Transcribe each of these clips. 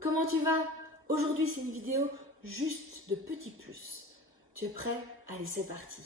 comment tu vas? Aujourd'hui, c'est une vidéo juste de petits plus. Tu es prêt? Allez, c'est parti.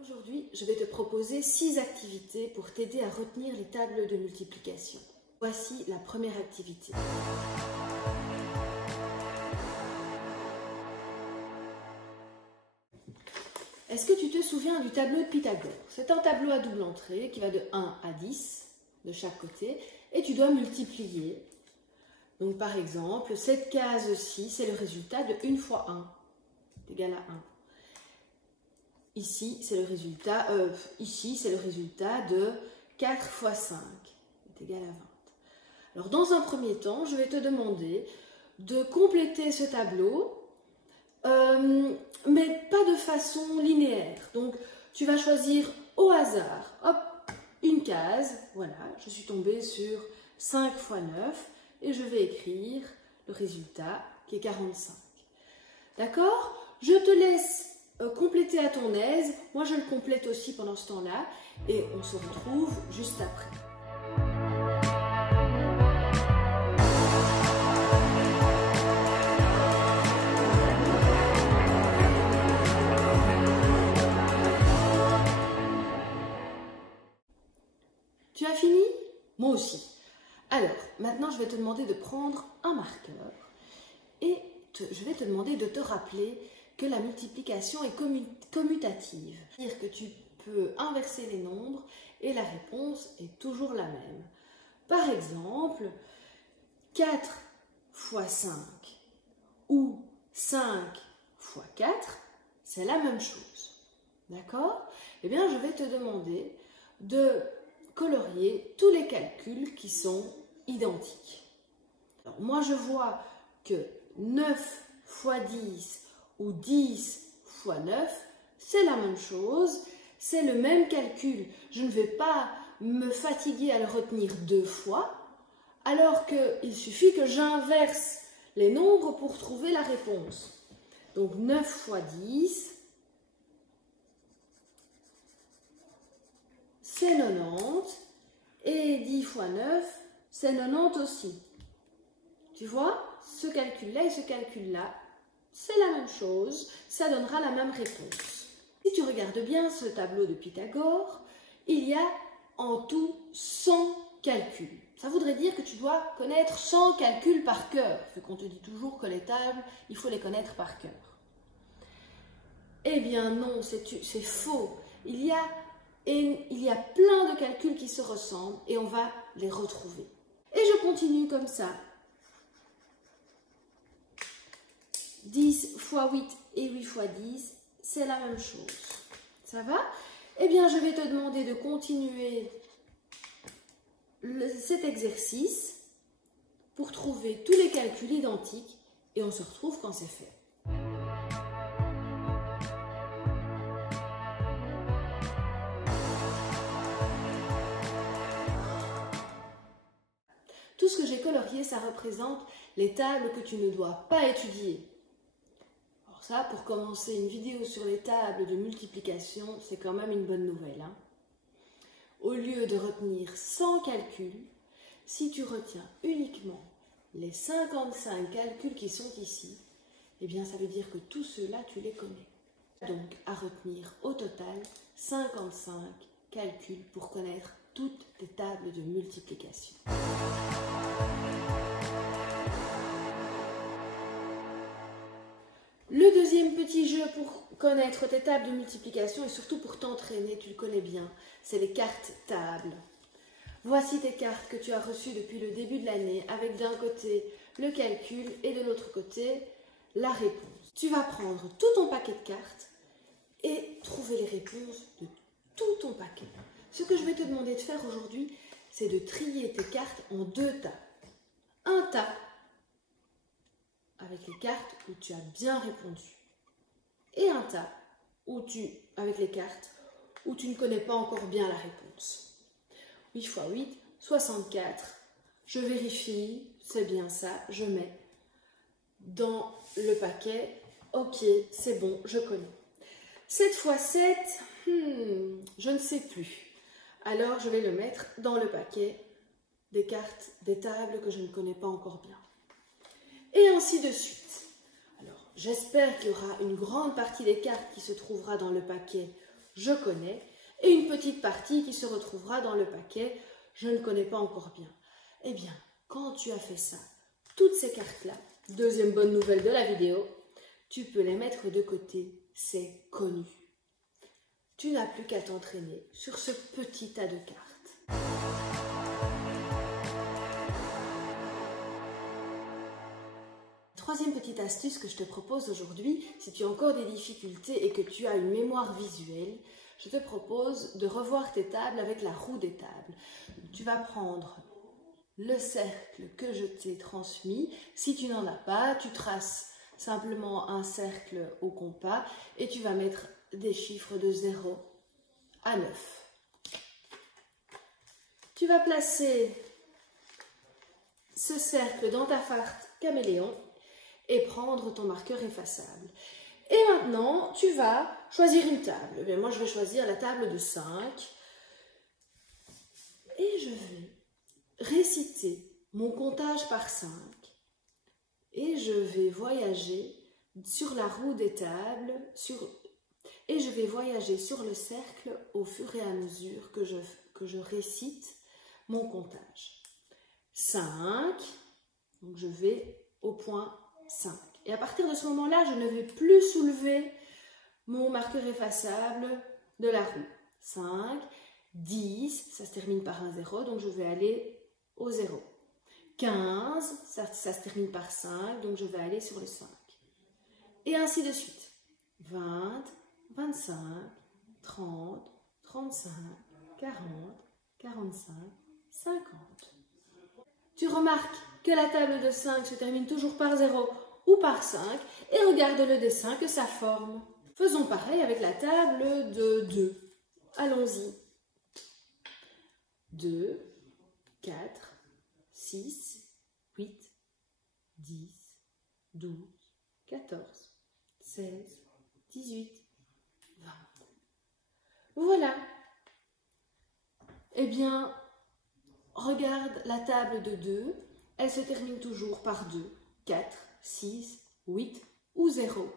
Aujourd'hui, je vais te proposer 6 activités pour t'aider à retenir les tables de multiplication. Voici la première activité. Est-ce que tu te souviens du tableau de Pythagore? C'est un tableau à double entrée qui va de 1 à 10 de chaque côté et tu dois multiplier. Donc par exemple, cette case-ci, c'est le résultat de 1 fois 1 est égal à 1. Ici, c'est le résultat, de 4 fois 5 est égal à 20. Alors dans un premier temps, je vais te demander de compléter ce tableau, mais pas de façon linéaire. Donc tu vas choisir au hasard, hop, une case, voilà, je suis tombée sur 5 fois 9 et je vais écrire le résultat qui est 45. D'accord? Je te laisse compléter à ton aise, moi je le complète aussi pendant ce temps-là et on se retrouve juste après. Tu as fini? Moi aussi. Alors, maintenant je vais te demander de prendre un marqueur et je vais te demander de te rappeler que la multiplication est commutative. C'est-à-dire que tu peux inverser les nombres et la réponse est toujours la même. Par exemple, 4 fois 5 ou 5 fois 4, c'est la même chose. D'accord? Eh bien, je vais te demander de colorier tous les calculs qui sont identiques. Alors, moi, je vois que 9 fois 10 ou 10 fois 9, c'est la même chose, c'est le même calcul. Je ne vais pas me fatiguer à le retenir 2 fois, alors qu'il suffit que j'inverse les nombres pour trouver la réponse. Donc 9 fois 10, c'est 90, et 10 fois 9, c'est 90 aussi. Tu vois, ce calcul-là et ce calcul-là, c'est la même chose, ça donnera la même réponse. Si tu regardes bien ce tableau de Pythagore, il y a en tout 100 calculs. Ça voudrait dire que tu dois connaître 100 calculs par cœur, vu qu'on te dit toujours que les tables, il faut les connaître par cœur. Eh bien non, c'est faux. Il y a plein de calculs qui se ressemblent et on va les retrouver. Et je continue comme ça. 10 fois 8 et 8 fois 10, c'est la même chose. Ça va? Eh bien, je vais te demander de continuer cet exercice pour trouver tous les calculs identiques et on se retrouve quand c'est fait. Tout ce que j'ai colorié, ça représente les tables que tu ne dois pas étudier. Alors ça, pour commencer une vidéo sur les tables de multiplication, c'est quand même une bonne nouvelle, hein. Au lieu de retenir 100 calculs, si tu retiens uniquement les 55 calculs qui sont ici, eh bien ça veut dire que tous ceux-là, tu les connais. Donc à retenir au total 55 calculs pour connaître toutes les tables de multiplication. Le deuxième petit jeu pour connaître tes tables de multiplication et surtout pour t'entraîner, tu le connais bien, c'est les cartes tables. Voici tes cartes que tu as reçues depuis le début de l'année avec d'un côté le calcul et de l'autre côté la réponse. Tu vas prendre tout ton paquet de cartes et trouver les réponses de tout ton paquet. Ce que je vais te demander de faire aujourd'hui, c'est de trier tes cartes en 2 tas. Un tas avec les cartes où tu as bien répondu et un tas avec les cartes où tu ne connais pas encore bien la réponse. 8 fois 8, 64. Je vérifie, c'est bien ça, je mets dans le paquet. Ok, c'est bon, je connais. 7 fois 7, je ne sais plus. alors je vais le mettre dans le paquet des cartes des tables que je ne connais pas encore bien. Et ainsi de suite. Alors, j'espère qu'il y aura une grande partie des cartes qui se trouvera dans le paquet « Je connais » et une petite partie qui se retrouvera dans le paquet « Je ne connais pas encore bien ». Eh bien, quand tu as fait ça, toutes ces cartes-là, deuxième bonne nouvelle de la vidéo, tu peux les mettre de côté, c'est connu. Tu n'as plus qu'à t'entraîner sur ce petit tas de cartes. Troisième petite astuce que je te propose aujourd'hui, si tu as encore des difficultés et que tu as une mémoire visuelle, je te propose de revoir tes tables avec la roue des tables. Tu vas prendre le cercle que je t'ai transmis. Si tu n'en as pas, tu traces simplement un cercle au compas et tu vas mettre des chiffres de 0 à 9. Tu vas placer ce cercle dans ta carte caméléon et prendre ton marqueur effaçable. Et maintenant, tu vas choisir une table. Bien, moi, je vais choisir la table de 5 et je vais réciter mon comptage par 5 et je vais voyager sur la roue des tables et je vais voyager sur le cercle au fur et à mesure que je récite mon comptage. 5, donc je vais au point 5. Et à partir de ce moment-là, je ne vais plus soulever mon marqueur effaçable de la roue. 5, 10, ça se termine par un 0, donc je vais aller au 0. 15, ça se termine par 5, donc je vais aller sur le 5. Et ainsi de suite. 20, 25, 30, 35, 40, 45, 50. Tu remarques que la table de 5 se termine toujours par 0 ou par 5 et regarde le dessin que ça forme. Faisons pareil avec la table de 2. Allons-y. 2, 4, 6, 8, 10, 12, 14, 16, 18, 20. Voilà. Eh bien, regarde la table de 2. Elle se termine toujours par 2, 4, 6, 8 ou 0.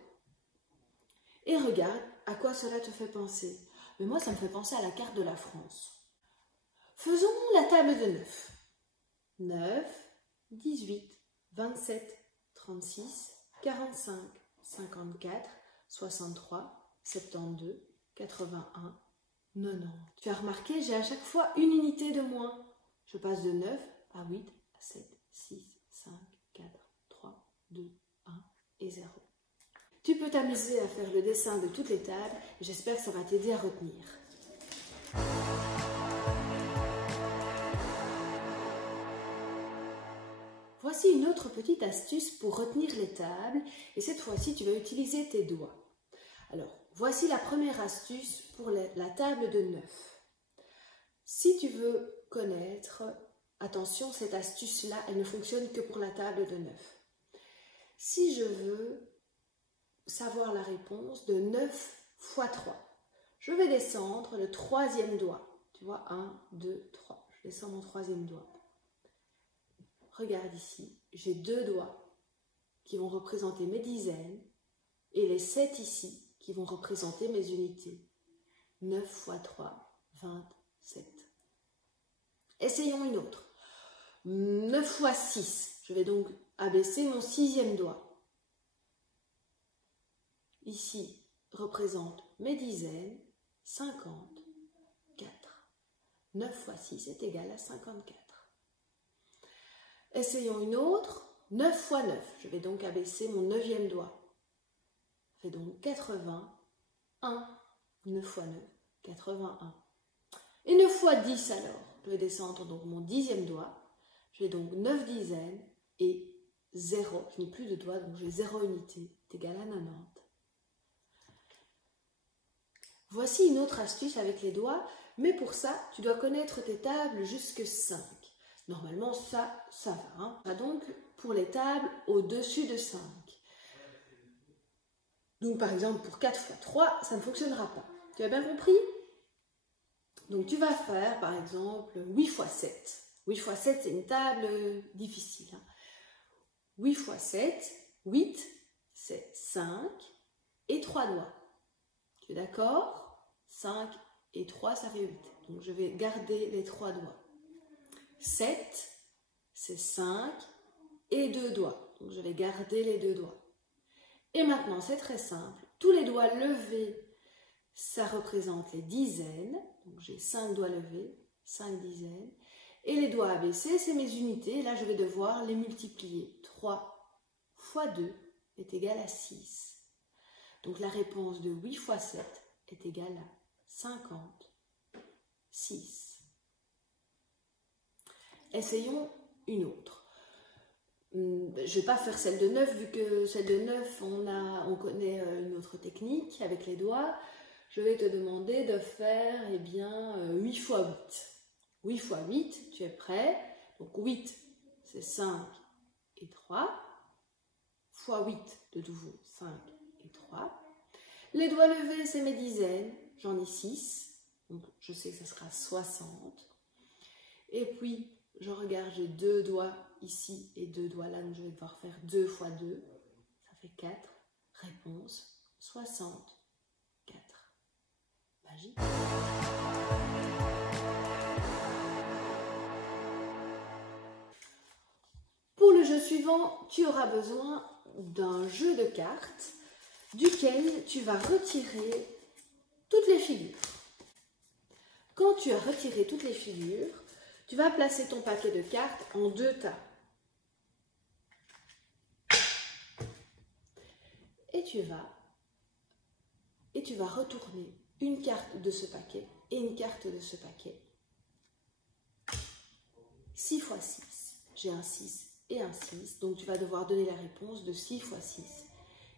Et regarde à quoi cela te fait penser. Mais moi, ça me fait penser à la carte de la France. Faisons la table de 9. 9, 18, 27, 36, 45, 54, 63, 72, 81, 90. Tu as remarqué, j'ai à chaque fois une unité de moins. Je passe de 9 à 8, à 7, 6, 5, 4, 3, 2, 1 et 0. Tu peux t'amuser à faire le dessin de toutes les tables et j'espère que ça va t'aider à retenir. Voici une autre petite astuce pour retenir les tables et cette fois-ci tu vas utiliser tes doigts. Alors, voici la première astuce pour la table de 9. Si tu veux connaître, attention, cette astuce-là, elle ne fonctionne que pour la table de 9. Si je veux savoir la réponse de 9 fois 3, je vais descendre le troisième doigt. Tu vois, 1, 2, 3. Je descends mon troisième doigt. Regarde ici, j'ai 2 doigts qui vont représenter mes dizaines et les 7 ici qui vont représenter mes unités. 9 fois 3, 27. Essayons une autre. 9 fois 6, je vais donc abaisser mon 6e doigt. Ici représente mes dizaines, 54. 9 fois 6 est égal à 54. Essayons une autre. 9 fois 9, je vais donc abaisser mon 9e doigt. Ça fait donc 81. 9 fois 9, 81. Et 9 fois 10 alors, je vais descendre donc mon 10e doigt. J'ai donc 9 dizaines et 0. Je n'ai plus de doigts, donc j'ai 0 unité. C'est égal à 90. Voici une autre astuce avec les doigts, mais pour ça, tu dois connaître tes tables jusque 5. Normalement, ça va. Hein. Donc, pour les tables au-dessus de 5. Donc, par exemple, pour 4 fois 3, ça ne fonctionnera pas. Tu as bien compris? Donc tu vas faire par exemple 8 x 7. 8 x 7 c'est une table difficile. 8 x 7, 8 c'est 5 et 3 doigts. Tu es d'accord? 5 et 3 ça fait 8. Donc je vais garder les 3 doigts. 7 c'est 5 et 2 doigts. Donc je vais garder les 2 doigts. Et maintenant c'est très simple. Tous les doigts levés, ça représente les dizaines. Donc j'ai 5 doigts levés, 5 dizaines. Et les doigts abaissés, c'est mes unités. Là, je vais devoir les multiplier. 3 x 2 est égal à 6. Donc la réponse de 8 x 7 est égale à 56. Essayons une autre. Je ne vais pas faire celle de 9, vu que celle de 9, on connaît une autre technique avec les doigts. Je vais te demander de faire 8 x 8. 8 x 8, tu es prêt? Donc 8, c'est 5 et 3. x 8, de nouveau 5 et 3. Les doigts levés, c'est mes dizaines. J'en ai 6. Donc je sais que ce sera 60. Et puis, je regarde, j'ai 2 doigts ici et 2 doigts là. Donc je vais devoir faire 2 x 2. Ça fait 4. Réponse 64. Magique. Pour le jeu suivant, tu auras besoin d'un jeu de cartes duquel tu vas retirer toutes les figures. Quand tu as retiré toutes les figures, tu vas placer ton paquet de cartes en 2 tas. Et tu vas retourner une carte de ce paquet et une carte de ce paquet. 6 x 6. J'ai un 6 et un 6. Donc tu vas devoir donner la réponse de 6 x 6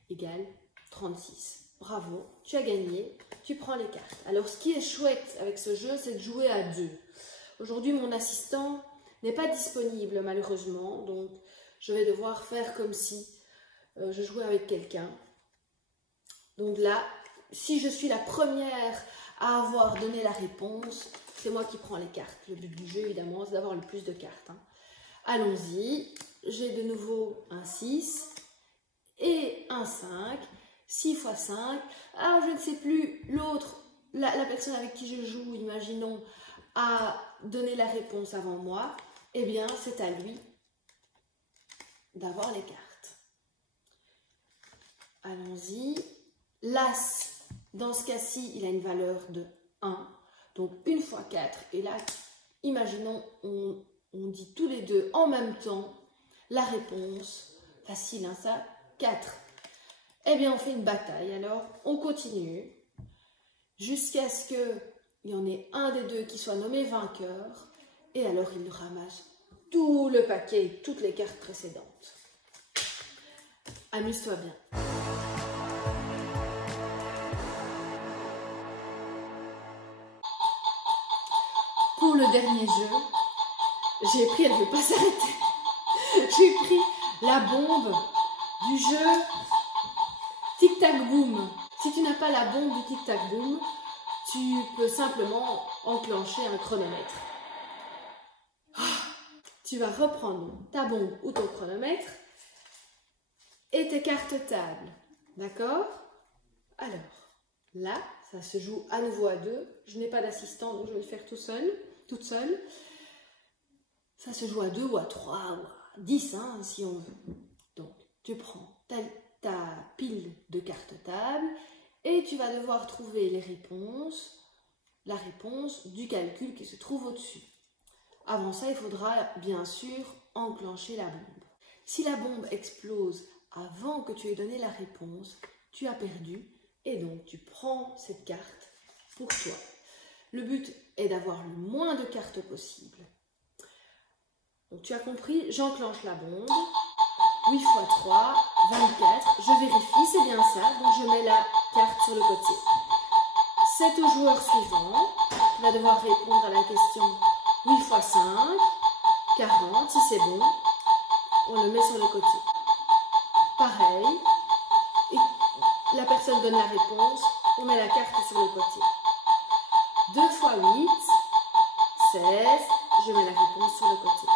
égale 36. Bravo, tu as gagné, tu prends les cartes. Alors ce qui est chouette avec ce jeu, c'est de jouer à 2. Aujourd'hui, mon assistant n'est pas disponible malheureusement. Donc je vais devoir faire comme si je jouais avec quelqu'un. Donc là, si je suis la première à avoir donné la réponse, c'est moi qui prends les cartes. Le but du jeu, évidemment, c'est d'avoir le plus de cartes. Allons-y. J'ai de nouveau un 6 et un 5. 6 x 5. Ah, je ne sais plus, l'autre, la personne avec qui je joue, imaginons, a donné la réponse avant moi. Eh bien, c'est à lui d'avoir les cartes. Allons-y. L'As, dans ce cas-ci, il a une valeur de 1. Donc 1 x 4. Et là, imaginons, on dit tous les deux en même temps la réponse. Facile, hein, ça? 4. Eh bien, on fait une bataille. Alors, on continue jusqu'à ce qu'il y en ait un des deux qui soit nommé vainqueur. Et alors, il ramasse tout le paquet et toutes les cartes précédentes. Amuse-toi bien. Pour le dernier jeu, j'ai pris, elle ne veut pas s'arrêter, j'ai pris la bombe du jeu Tic Tac Boom. Si tu n'as pas la bombe du Tic Tac Boom, tu peux simplement enclencher un chronomètre. Tu vas reprendre ta bombe ou ton chronomètre et tes cartes tables. D'accord? Alors, là, ça se joue à nouveau à 2. Je n'ai pas d'assistant, donc je vais le faire toute seule. Ça se joue à 2 ou à 3 ou à 10, hein, si on veut. Donc, tu prends ta pile de cartes tables et tu vas devoir trouver la réponse du calcul qui se trouve au-dessus. Avant ça, il faudra bien sûr enclencher la bombe. Si la bombe explose avant que tu aies donné la réponse, tu as perdu et donc tu prends cette carte pour toi. Le but est d'avoir le moins de cartes possible. Donc tu as compris, j'enclenche la bombe. 8 x 3, 24. Je vérifie, c'est bien ça. Donc je mets la carte sur le côté. C'est au joueur suivant qui va devoir répondre à la question 8 x 5, 40. Si c'est bon, on le met sur le côté. Pareil. Et la personne donne la réponse, on met la carte sur le côté. 2 x fois 8, 16. Je mets la réponse sur le côté.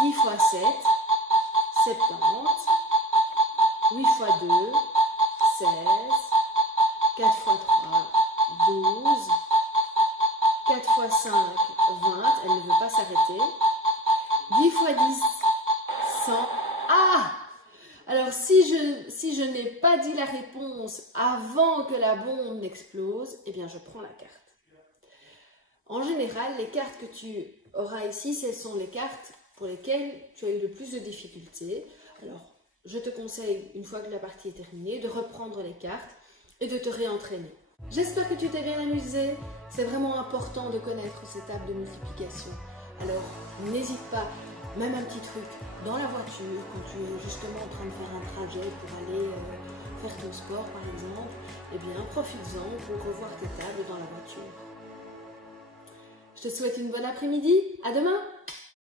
10 fois 7, 70. 8 fois 2, 16. 4 fois 3, 12. 4 fois 5, 20. Elle ne veut pas s'arrêter. 10 fois 10, 100. Ah! Alors, si je n'ai pas dit la réponse avant que la bombe n'explose, eh bien, je prends la carte. En général, les cartes que tu auras ici, ce sont les cartes pour lesquelles tu as eu le plus de difficultés. Alors, je te conseille, une fois que la partie est terminée, de reprendre les cartes et de te réentraîner. J'espère que tu t'es bien amusé. C'est vraiment important de connaître ces tables de multiplication. Alors, n'hésite pas, même un petit truc, dans la voiture, quand tu es justement en train de faire un trajet pour aller faire ton sport par exemple, eh bien, profites-en pour revoir tes tables dans la voiture. Je te souhaite une bonne après-midi. À demain!